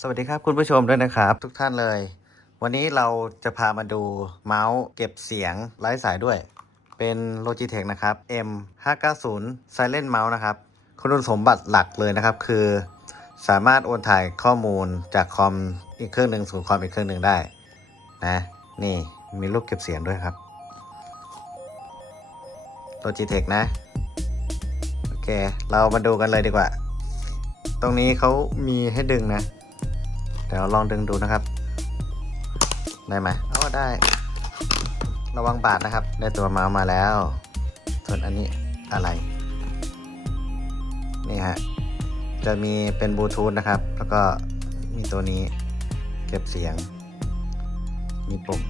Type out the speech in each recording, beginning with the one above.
สวัสดีครับคุณผู้ชมด้วยนะครับ ทุกท่านเลย วันนี้เราจะพามาดูเมาส์เก็บเสียงไร้สายด้วย เป็น Logitech นะครับ M 5 9 0 Silent Mouse นะครับ คุณสมบัติหลักเลยนะครับคือ สามารถโอนถ่ายข้อมูลจากคอมอีกเครื่องหนึ่งสู่คอมอีกเครื่องหนึ่งได้นะนี่มีรูปเก็บเสียงด้วยครับ Logitech นะ โอเค เรามาดูกันเลยดีกว่า ตรงนี้เขามีให้ดึงนะ เดี๋ยวลองดึงดูนะครับ ได้ไหมเอาได้ ระวังบาดนะครับ ได้ตัวเมาส์มาแล้ว ส่วนอันนี้อะไร นี่ฮะ จะมีเป็นบลูทูธนะครับ แล้วก็มีตัวนี้เก็บเสียง มีปุ่ม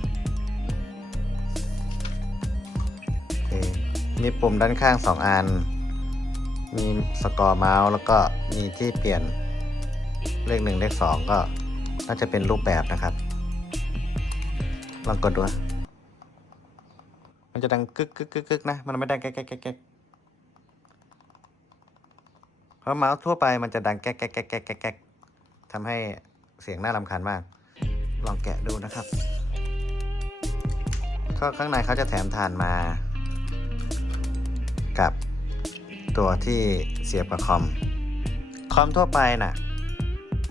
มีปุ่มด้านข้างสองอัน มีสกอร์เมาส์ แล้วก็มีที่เปลี่ยนเลขหนึ่งเลขสองก็ น่าจะเป็นรูปแบบนะครับ ลองกดดู มันจะดังกึกกึกกึกกึกนะ มันไม่ดังแก๊กแก๊กแก๊กเพราะเมาส์ทั่วไปมันจะดังแก๊กแก๊กแก๊กแก๊กแก๊กแก๊กทำให้เสียงน่ารำคาญมาก ลองแกะดูนะครับก็ข้างในเขาจะแถมฐานมา กับตัวที่เสียบกับคอม คอมทั่วไปน่ะ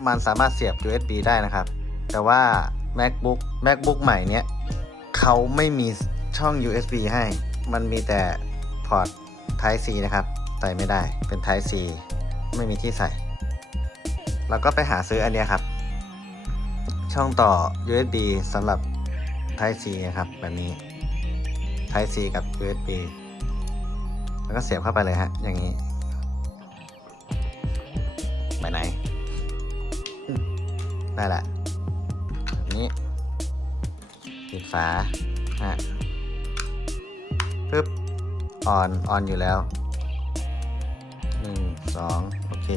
มันสามารถเสียบ USB ได้นะครับ แต่ว่า MacBook MacBook ใหม่เนี้ยเขาไม่มีช่อง USB ให้ มันมีแต่พอร์ต Type C นะครับ ใส่ไม่ได้ เป็น Type C ไม่มีที่ใส่เราก็ไปหาซื้ออันเนี้ยครับ ช่องต่อ USB สำหรับ Type C นะครับ แบบนี้ Type C กับ USB แล้วก็เสียบเข้าไปเลยฮะ อย่างนี้ ไปไหน ได้ละนี้ปิดฝาฮะปึ๊บอ่อนอ่อนอยู่แล้วหนึ่งสองโอเค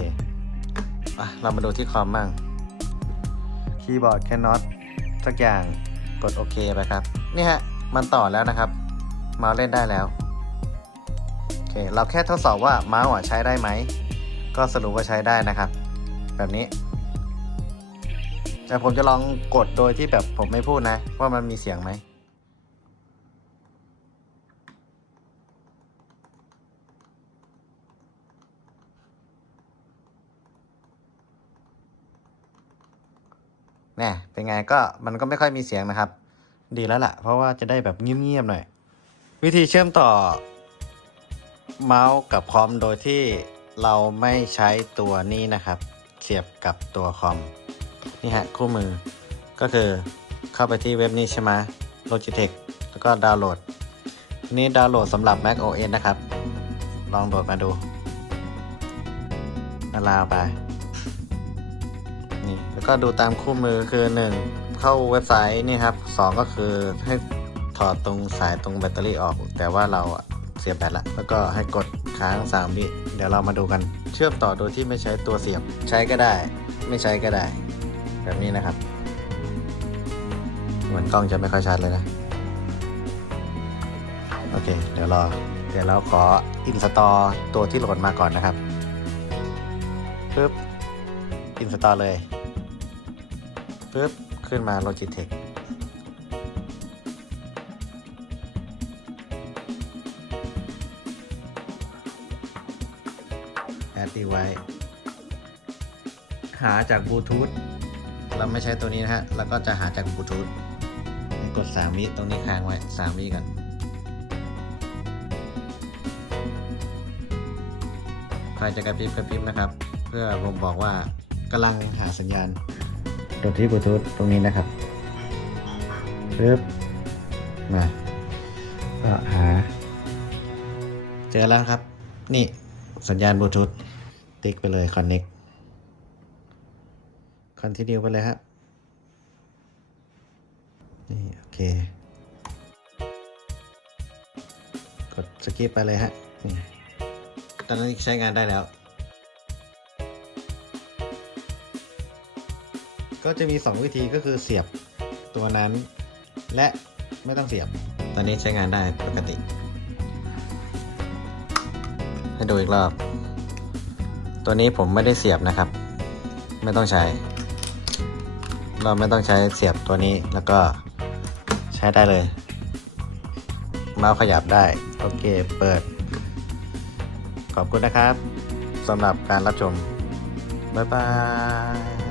อะเรามาดูที่คอมมั่งคีย์บอร์ดแคนนอตสักอย่างกดโอเคไปครับ นี่ฮะ มันต่อแล้วนะครับ เมาส์เล่นได้แล้ว โอเค เราแค่ทดสอบว่าเมาส์อะใช้ได้ไหม ก็สรุปว่าใช้ได้นะครับ แบบนี้ แต่ผมจะลองกดโดยที่แบบผมไม่พูดนะ ว่ามันมีเสียงไหมเนี่ยเป็นไงก็มันก็ไม่ค่อยมีเสียงนะครับ ดีแล้วล่ะ เพราะว่าจะได้แบบเงียบๆหน่อย วิธีเชื่อมต่อ เมาส์กับคอมโดยที่เราไม่ใช้ตัวนี้นะครับ เสียบกับตัวคอม นี่ฮะคู่มือ ก็คือเข้าไปที่เว็บนี้ใช่ไหม Logitech แล้วก็ดาวน์โหลด นี่ดาวน์โหลดสำหรับ Mac OS นะครับ ลองโหลดมาดูนาลาวไป นี่ แล้วก็ดูตามคู่มือคือ 1 เข้าเว็บไซต์นี่ครับ 2 ก็คือให้ถอดตรงสายตรงแบตเตอรี่ออก แต่ว่าเราเสียบแบตละ แล้วก็ให้กดค้าง3วิเดี๋ยวเรามาดูกัน เชื่อมต่อโดยที่ไม่ใช้ตัวเสียบ ใช้ก็ได้ ไม่ใช้ก็ได้ แบบนี้นะครับเหมือนกล้องจะไม่ค่อยชัดเลยนะ โอเค เดี๋ยวรอ เดี๋ยวเราขออินสตอลตัวที่โหลดมาก่อนนะครับปึ๊บอินสตอลเลยปึ๊บขึ้นมา Logitech แอดดีไว้ หาจากบลูทูธ เราไม่ใช้ตัวนี้นะฮะแล้วก็จะหาจากบลูทูธกด 3 วิตรงนี้ค้างไว้ 3 วิกันไฟจะกระพริบกระพริบนะครับ เพื่อผมบอกว่ากำลังหาสัญญาณกดที่บลูทูธตรงนี้นะครับปึ๊บมาก็หา เจอแล้วครับ นี่สัญญาณบลูทูธติ๊กไปเลย connect คอนติเนียไปเลยฮะนี่โอเค กดสกิปไปเลยฮะนี่ตอนนี้ใช้งานได้แล้ว ก็จะมี 2 วิธีก็คือเสียบตัวนั้น และไม่ต้องเสียบ ตอนนี้ใช้งานได้ปกติ ให้ดูอีกรอบ ตัวนี้ผมไม่ได้เสียบนะครับ ไม่ต้องใช้ เราไม่ต้องใช้เสียบตัวนี้แล้วก็ใช้ได้เลยเมาส์ขยับได้ โอเค เปิด ขอบคุณนะครับสำหรับการรับชม บ๊ายบาย